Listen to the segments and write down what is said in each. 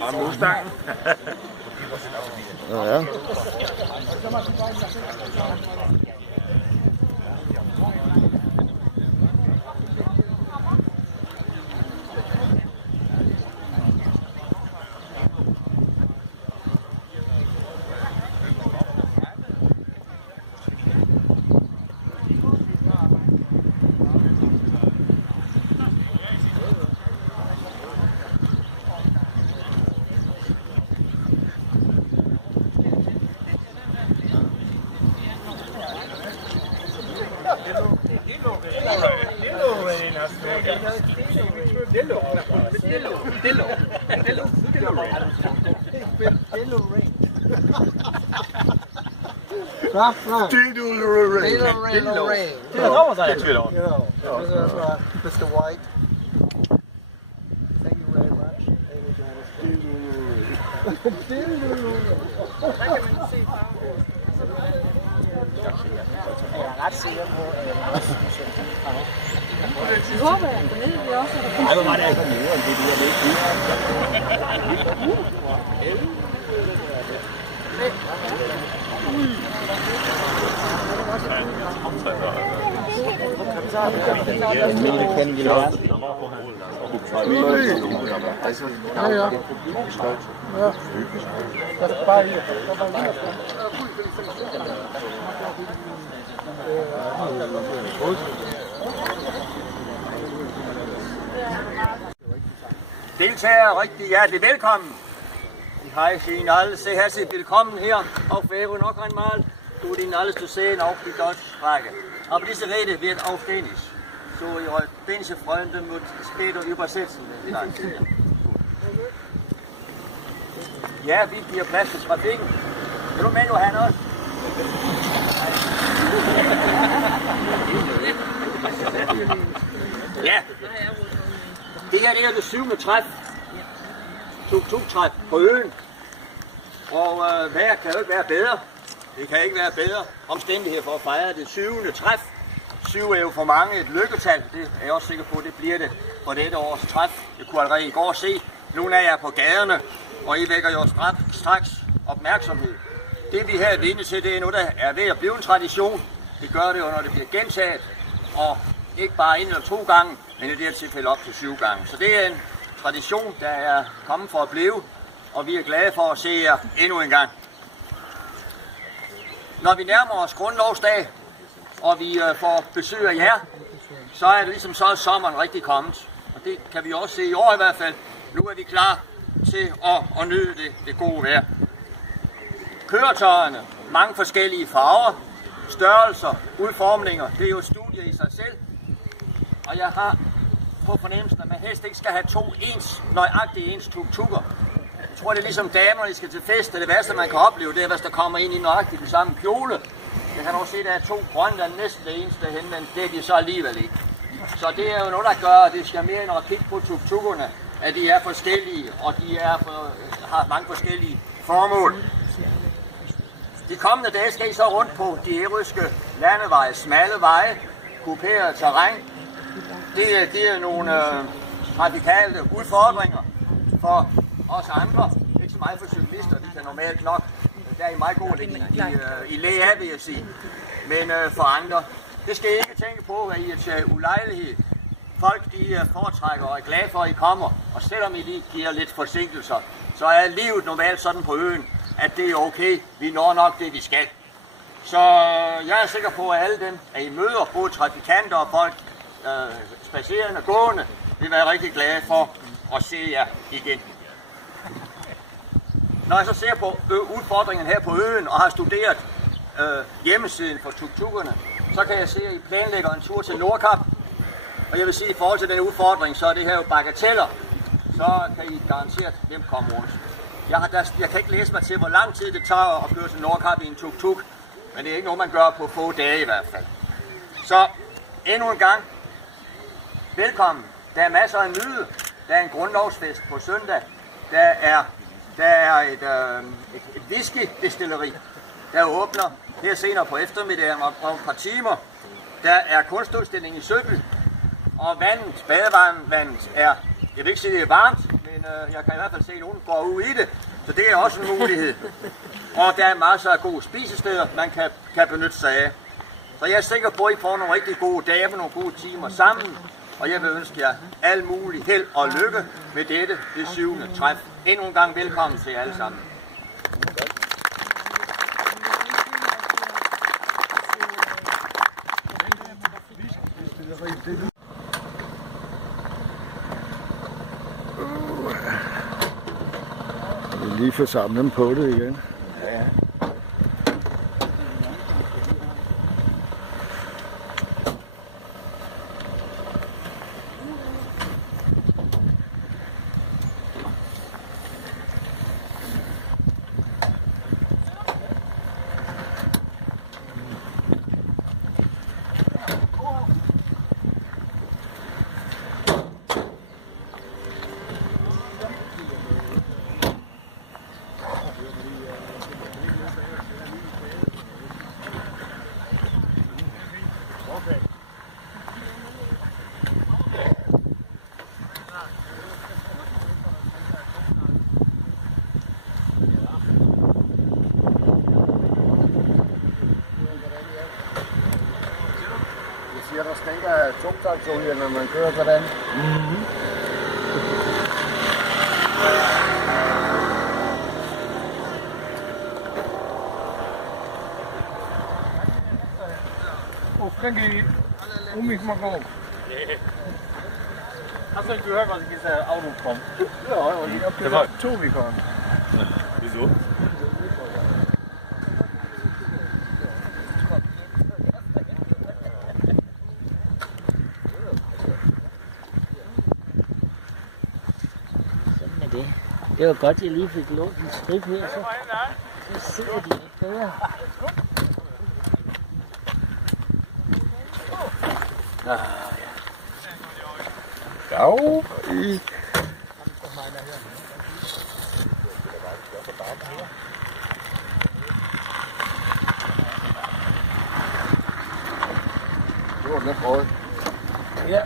Og Mustang. Ja. Mr. White. Thank you very much. Jeg er ret sikker på, at jeg også Jeg håber, at det også er der. Ej, hvor var det altså mere, end det der Deltagere, rigtig hjertelig velkommen. Hej, schön alles, sehr herzlich willkommen hier auf Färöer noch einmal. Gut Ihnen alles zu sehen, auch die Deutschsprache. Aber diese Rede wird auf Dänisch. So, Ihre dänische Freunde wird später übersetzen. Ja, vi giver plads til trafikken. Vil du med, Johannes? Ja. Det her det er det 7. træf. Tuk-tuk-træf på øen. Og vejret kan jo ikke være bedre. Det kan ikke være bedre omstændigheder for at fejre det 7. træf. 7 er jo for mange et lykketal. Det er jeg også sikker på, det bliver det for dette års træf. Jeg kunne allerede i går se nogle af jer på gaderne, og I vækker jo straks opmærksomhed. Det vi her er vidne til, det er noget, der er ved at blive en tradition. Det gør det jo, når det bliver gentaget, og ikke bare 1 eller 2 gange, men i det her tilfælde op til 7 gange. Så det er en tradition, der er kommet for at blive, og vi er glade for at se jer endnu en gang. Når vi nærmer os grundlovsdag, og vi får besøg af jer, så er det ligesom så sommeren rigtig kommet. Og det kan vi også se i år i hvert fald. Nu er vi klar til at nyde det gode vejr. Køretøjerne, mange forskellige farver, størrelser, udformninger, det er jo studier i sig selv. Og jeg har på fornemmelsen, at man helst ikke skal have 2 nøjagtige ens tuk-tukker. Jeg tror, det er ligesom damer, de skal til fest, og det værste, man kan opleve, det er, hvis der kommer ind i nøjagtigt den samme kjole. Jeg kan dog se, at der er 2 grønne, der er næsten det eneste hen, men det er de så alligevel ikke. Så det er jo noget, der gør, at det skal mere end at kigge på tuk-tukkerne, at de er forskellige, og de har mange forskellige formål. De kommende dage skal I så rundt på de ærøske landeveje, smalle veje, kuperet terræn. Det er nogle trafikale udfordringer for os andre. Ikke så meget for cyklister, de kan normalt nok. Der er I meget gode i læge af, vil jeg sige. Men for andre, det skal I ikke tænke på, at I er til ulejlighed. Folk de foretrækker og er glade for, at I kommer. Og selvom I lige giver lidt forsinkelser, så er livet normalt sådan på øen, at det er okay. Vi når nok det, vi skal. Så jeg er sikker på, at alle dem, at I møder, både trafikanter og folk, spacerende og gående, vil være rigtig glade for at se jer igen. Når jeg så ser på udfordringen her på øen og har studeret hjemmesiden for tuk-tukkerne, så kan jeg se, at I planlægger en tur til Nordkap. Og jeg vil sige, at i forhold til den udfordring, så er det her jo bagateller. Så kan I garanteret nemt komme rundt. Jeg kan ikke læse mig til, hvor lang tid det tager at køre til Nordkap i en tuk-tuk. Men det er ikke noget, man gør på få dage i hvert fald. Så endnu en gang, velkommen. Der er masser af nyde. Der er en grundlovsfest på søndag. Der er Der er et whiskydestilleri, der åbner her senere på eftermiddagen om et par timer. Der er kunstudstilling i Søby, og badevandet er, jeg vil ikke sige, det er varmt, men jeg kan i hvert fald se, at nogen går ud i det, så det er også en mulighed. Og der er masser af gode spisesteder, man kan benytte sig af. Så jeg er sikker på, at I får nogle rigtig gode dage med nogle gode timer sammen, og jeg vil ønske jer alt muligt held og lykke med dette, det 7. træf. Endnu en gang velkommen til jer alle sammen. Vi lige får samlet dem på det igen. Ja. siger, der stinker tugtaksolie, når man kører sådan. Aufregend, mich mal rauf. Hast du gehört, was dieser Auto kommt? Ja, und ich hab gesagt, Tobi kommt. Wieso? Sådan er det. Det var godt, jeg lige fik lånt en strip her, så sidder de lidt bedre. Dag. Det var lidt råd. Ja.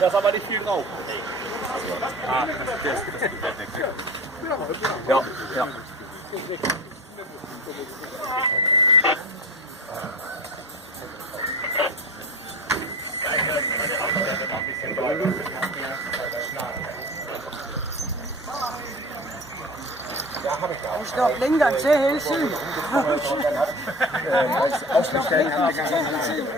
Da ist aber nicht viel drauf. Ah, ja, ja. Du slår blinkeren til hele tiden. Du slår blinkeren til hele tiden.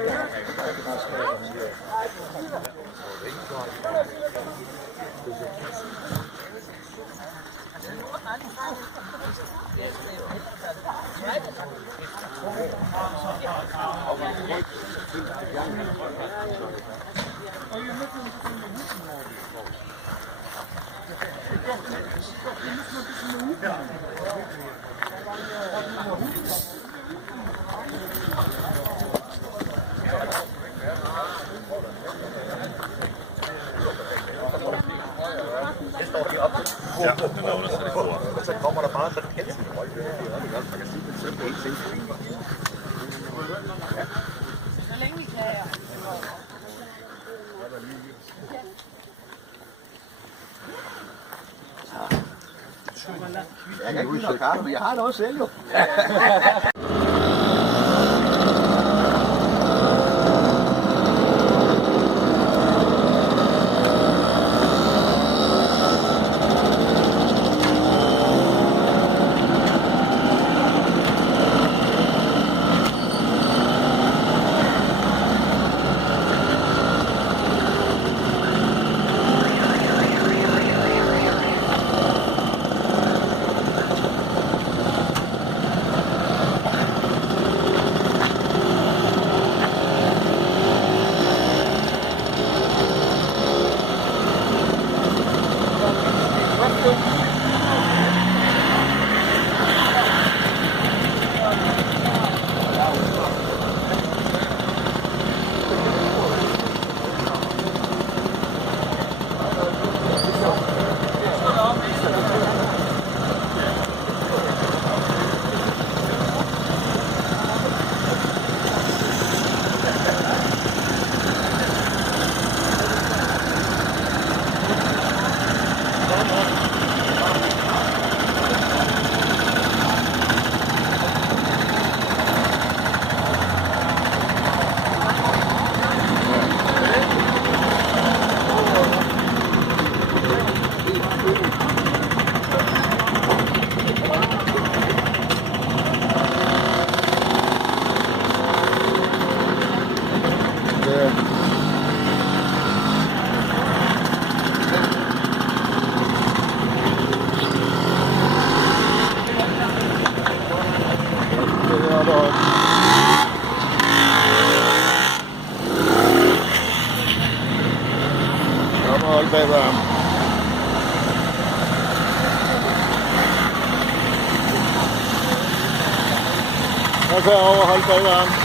Ja, genau, das ist vor. Så kommer der bare sådan en helsing. Man kan sige, at det er en ting. Så længe vi kan. Jeg kan ikke huske kaffe, men jeg har noget selv jo. Bagved ham. Og så overhold bagved ham.